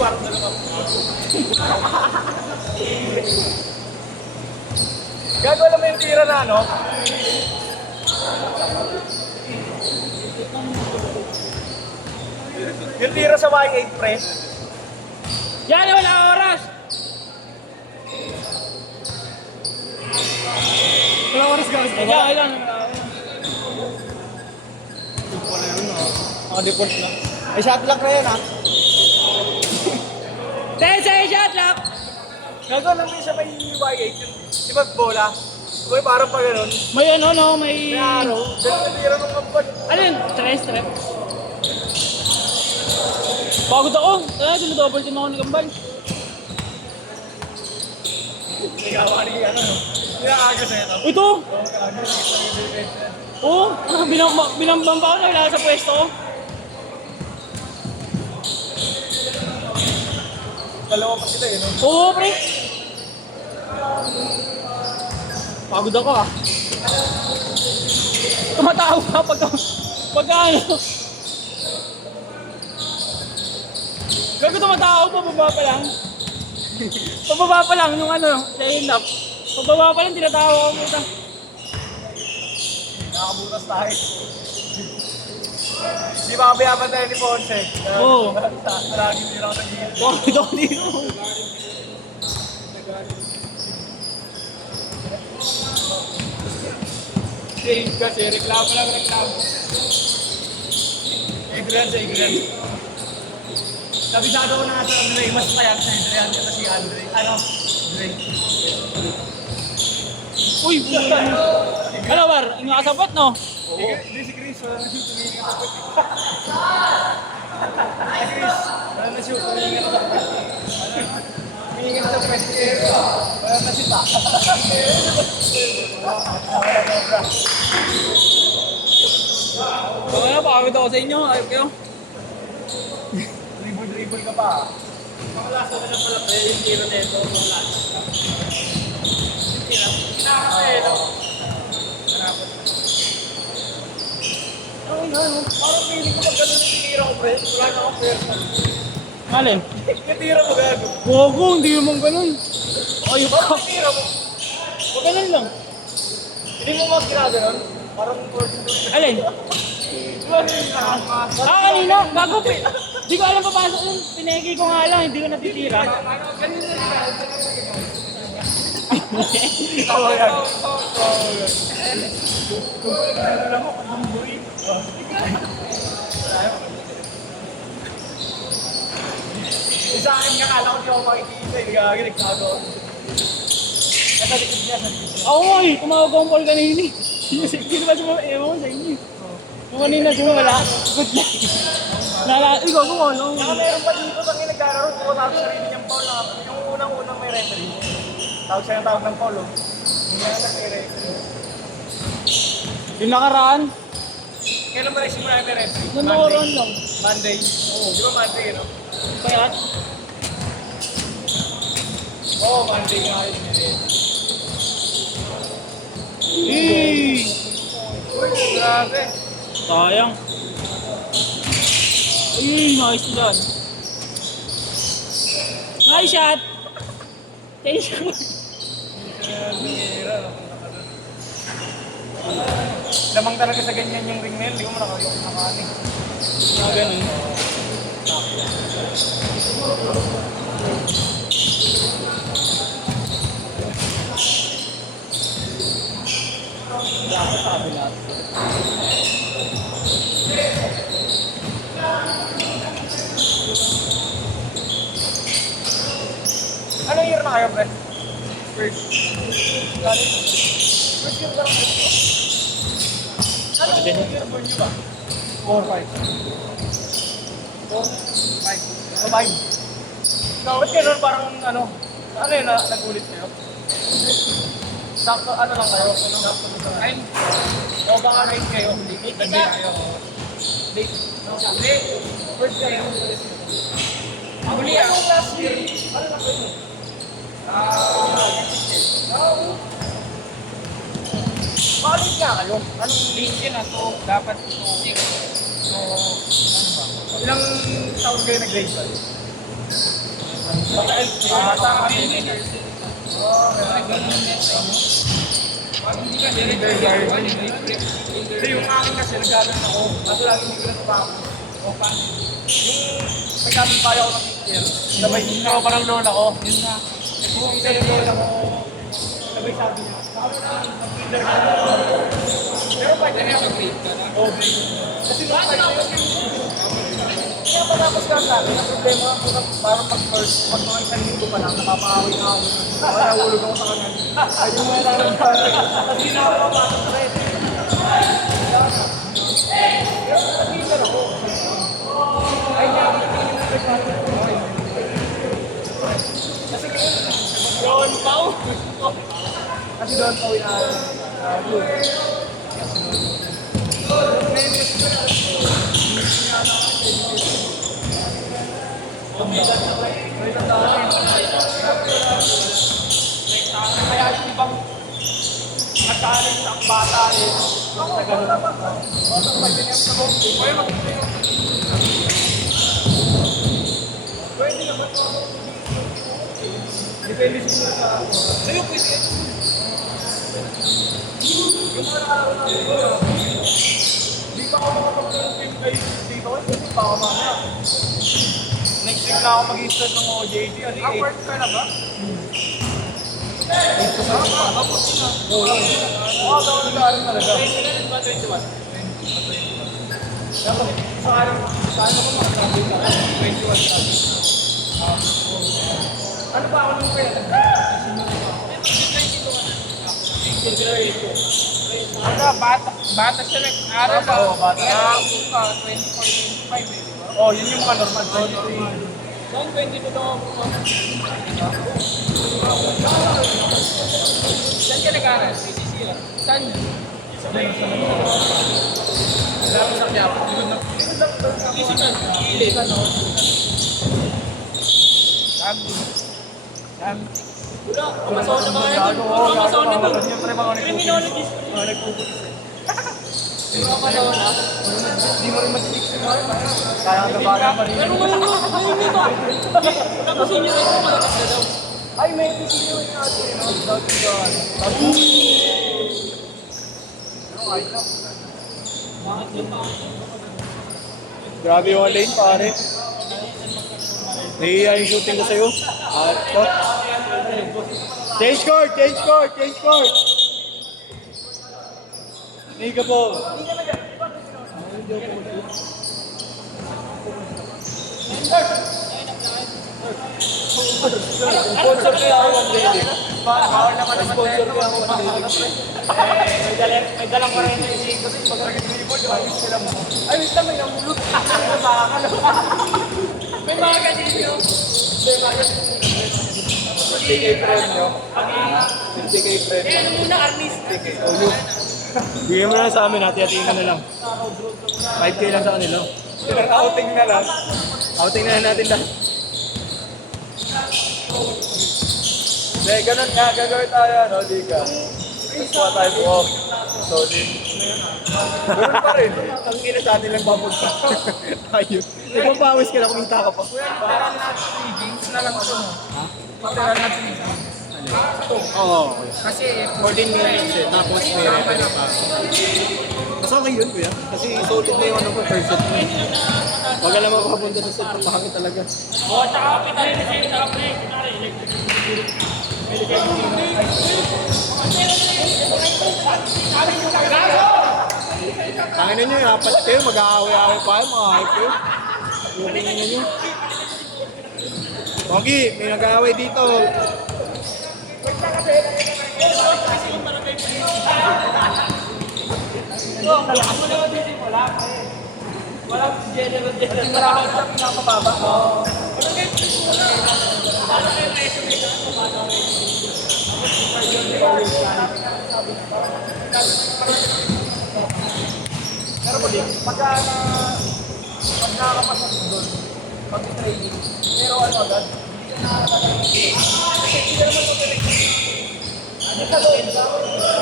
parang dalawa. Gago, alam mo yung tira na ano? Yung tira sa Y8 pre. Yan, wala oras! Wala oras guys. Ilan? Naka-default na. Ay, shot lock na yan ha. Say shot lock! Gago, alam mo yung sa may Y8 yung di ba bola? Uy, parang pa ganun. May ano, no? May... May araw. Ganun yung tira ng kampag. Ano yun? Strep? Pagod ako. Dinodouble din ako ng kambal. Ikaw, ano yung ano no? Pinakaga sa'yo to. Ito! Oo, binambang pa ako na wala sa pwesto ko. Dalawa pa sila no? Oo, pre! Pagod ako ah. Tumatawa ka pagka ano. Gago tumatawa pa, pababa pa lang. Pababa pa lang nung ano, line up. Pababa pa lang, tinatawa ko puta. Nakabutas tayo. Di ba kabayaman tayo ni Ponce? Oo. Maraming tira ko sa gilid. Pagod ako dito. Shame kasi, reklamo lang. Adrian sa Adrian. Kabisado ko na nga sa Andre, mas payag sa Adrian kasi si Andre. Ano? Andre. Uy, ano bar? Inakasabot no? Hindi si Chris, wala na siya tumingin sa pwede. Si Chris, wala na siya tumingin sa pwede. Tumingin sa pwede. Wala na siya ta. Baka na, pakawit ako sa inyo. Ayaw kayo. Dribble ka pa. Mga lasa na lang pala yung tiro na ito. Mga lasa. Yung tira. Nakakasaya, no? Parang feeling ko pag gano'n yung tinira ko, pre. Wala na akong pwersa. Alin? Yung tira mo gago. Gogo, hindi naman ganun. Ayaw ka. Bakit tira mo? Huwag ganun lang. Hindi mo mas ginaganon? Parang Alin? Diba yung nakakasaya? Kanina, bago pa. Hindi ko alam papasok yun. Pinegi ko nga lang, hindi ko natitira. Oo yan. Isa akin kakala ko di ako makikita. Hindi ka nagtago. Nasa likod niya, sa likod niya. Ako nga eh, tumawag akong call kanina eh. Hindi ba sumama, ewan ko sa inyo. Yung kanina, di mo wala. Good luck. Ikaw, ano? Saka meron pa dito sa naglalaro ko tapos sarili niyang foul na yung unang-unang may referee. Tawag siya ng tawag ng foul. Hindi na may referee. Yung nakaraan, Kailan ba rin simula yung may referee? nung nakaraan lang. Monday. Oo. Di ba Monday, no? Payat. Oo, Monday nga yun. Eh! Uy, grabe. Sayang. Ay, nice dyan. Nice shot! Nice shot! Lamang talaga sa ganyan yung ring na yun. Hindi ko nakakain. Ah, ganun. Anong year na kayo, pre? First. Galing? First year ka lang dito? Anong year born nyo ba? 4, 5. 4, 5. 5. Ikaw, ba't ganun parang ano? Ano yun, nagulit kayo? Sakto, ano lang kayo? Sakto mo sa time? O baka rate kayo? Late kayo? Late? Late? First year. Huli anong last year? Ano na kayo? Bakit nga kayo? Anong late yun na to? Dapat to. So, ano ba? Ilang taon kayo nag-grade ba? Hindi, yung akin kasi nagagano ako. Kaso lagi may ganito pa ako. O pa. Yung may kapit-bahay ako ng teacher. Sabay din ako parang lola ko. Yun na. Kung isa yung lola ko. Sabay sabi niya. Mag-kinder ka na. Pero pa ito na yung grade ka na. Oo, grade. Kasi nung pa ito kaya patapos ka sa akin, ang problema ko na parang pag-first, pag mga isang linggo pa lang, napapawin na ako. Wala hulog ako sa kanya. Ay, yung mga lang kasi na ako papasok sa rin. Pero nag-teacher ako. Ay, doon pa kasi doon pa kaya yung ibang nagkaroon sa bata rin sa ganun. Pwede naman ito. Depende siguro sa sa'yo pwede. Yung mga araw na ito, di pa ako makapag-team kayo dito kasi di pa ako mamaya. Next week na ako mag-i-start ng OJT. Upward ka na ba? Dito sa mga tapos na. Oo lang. Oo, daw nag-aaral talaga. 21 ba? 21? Dapat sa akin mo mga sabi ka. 21 sabi. Ano ba ako nung pwede? Ano, bata siya nag-aaral ba? Oo, bata. 24, 25 eh. Oh, yun yung mga normal. Saan 22 daw ako? Saan ka nag-aaral? CCC. Saan yun? Wala ko sa Quiapo. Physical. Ilit. Wala, kumasaw na mga ito. Kumasaw na ito. Criminologist. Nagpupulis eh. Wala pa daw na. Hindi mo rin matitik si Mark. Kaya ang gabagan pa rin. Pero hindi ba? Tapos senior ito, malakas na daw. Ay, may senior yung natin. Without you gone. Grabe yung lane, pare. Nahihiya yung shooting ko sa'yo. Change court! Change court! Change court! Hindi ka po. Sponsor kaya ako ng daily. Bawal naman ang sponsor kaya ako ng daily. May dalang ko rin na ising kasi pag nag-dribble, ayos sila mo. Ay, wait lang, may namulot. May mga ganyan nyo. May mga ganyan nyo. 50K premyo. 50K premyo. Eh, ano muna, artist? 50K. Oh, yun. Bigyan mo na sa amin, hati-hatiin na lang. 5K lang sa kanila. Outing na lang. Outing na lang natin lahat. Hindi, ganun nga. Gagawin tayo, no? Di ka. Nagpuha tayo buhok. Solid. Ganun pa rin. Ang ina sa atin lang babagsa. Ayun. Nagpapawis ka na, kumita ka pa. Kuya, literal na 3 games na lang ito, no? Ha? Literal na 3 games. Oo. Kasi 14 minutes eh, tapos may referee pa. Mas okay yun, kuya. Kasi solid na yung ano ko, first set mo. Huwag ka lang makapunta sa set ng pangit talaga. Oo, tsaka pitalin na sa'yo, tsaka pre, kunwari, Tangin ninyo, apat kayo, mag-aaway-aaway pa kayo, mga hype kayo. Looking ninyo. Pogi, may nag-aaway dito. walang general. marami sa pinapababa. Pero pagka nakakapasok doon, pag-training, pero ano agad, hindi ka nakakapasok. Kasi hindi ka naman mag-training. Ano sa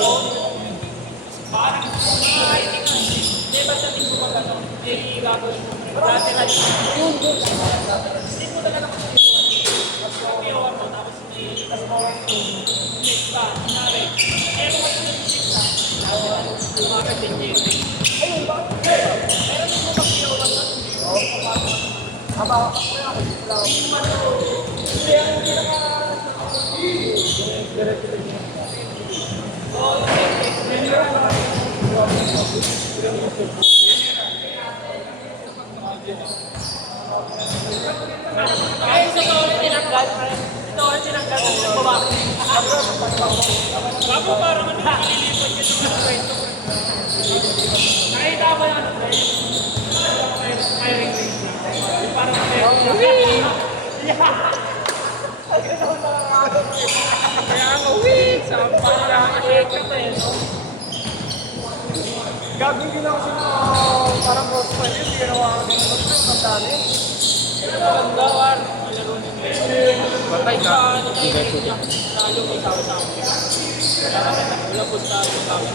loob? Parang hindi ba sa tingin ko magkano? Hindi gagawin mo. Dati na yun. Hindi mo talaga kasi Ay, ito ulit tinanggal. Ito ulit tinanggal. Babae. Bago parang ano nakalilipat yun sa kwento. Nakita ba yan? Firing range. Parang kaya nga, wait! Sampal lang ang shake up eh, no? Gagawin din ako sila parang boss pa yun. Ginawa ko din ang dami. Maganda, War. Malaro ninyo. Batay ka. Ano tayo lalo may sama-sama. Wala po tayo sama.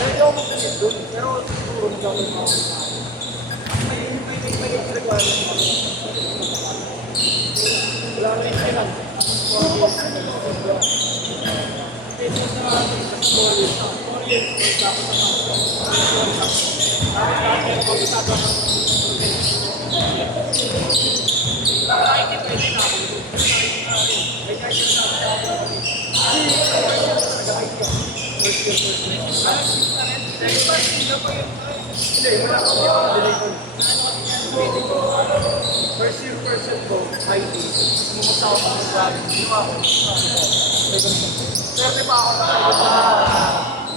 Pero ako magpapit doon. Pero siguro magpapit ako. May requirement. Wala na yung kailan. First year person ko, IT. Sumumunta ako sa mga ginawa ko. Swerte pa ako na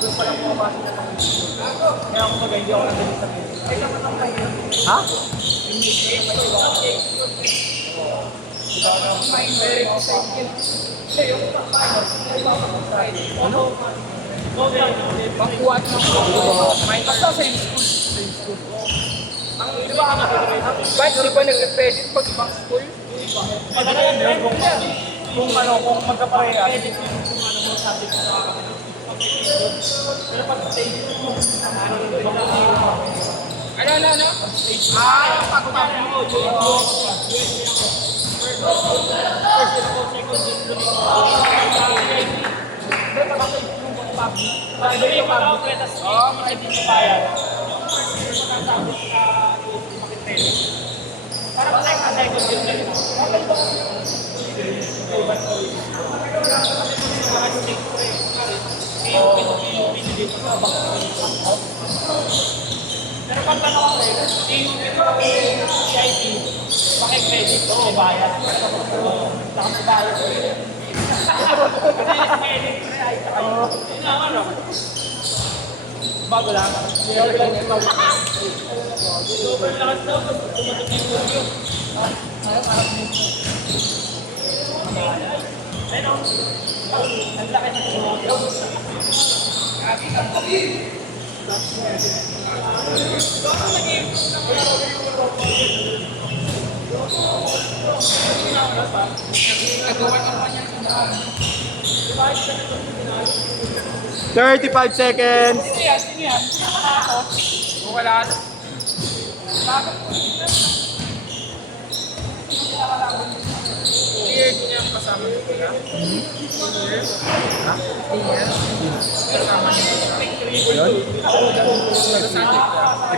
doon pa lang pumapasok na kami. Kaya ako mag hindi ako nandun sa mga. Ay, naman ang kayo. Ha? Very excited. Kasi yung ano? Pagkuhat ng basta same school. Ang di ba bakit di ba nag-represent pag ibang school? Kung ano, kung magkaparehas. Ano? Pero pag tanong ako eh, CIT, pakikredit ko, may bayad. Nakabayad ko eh. Bago lang. Bago lang yung bago. Sobrang lakas daw, tumatok yung video. Pero, ang laki ng video. $35 seconds. Sino yan? Wala na. Years niya ang kasama nila. Years? Ha? Years? Kasama nila.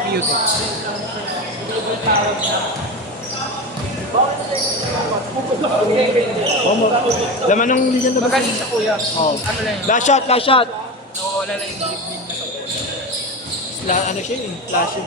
Yun? Reputed. Laman ng linya na ba? Magaling sa kuya. Oh. Ano lang yun? Last shot, last shot. Nawawala lang yung big na sa kuya. Ano siya eh, flash siya.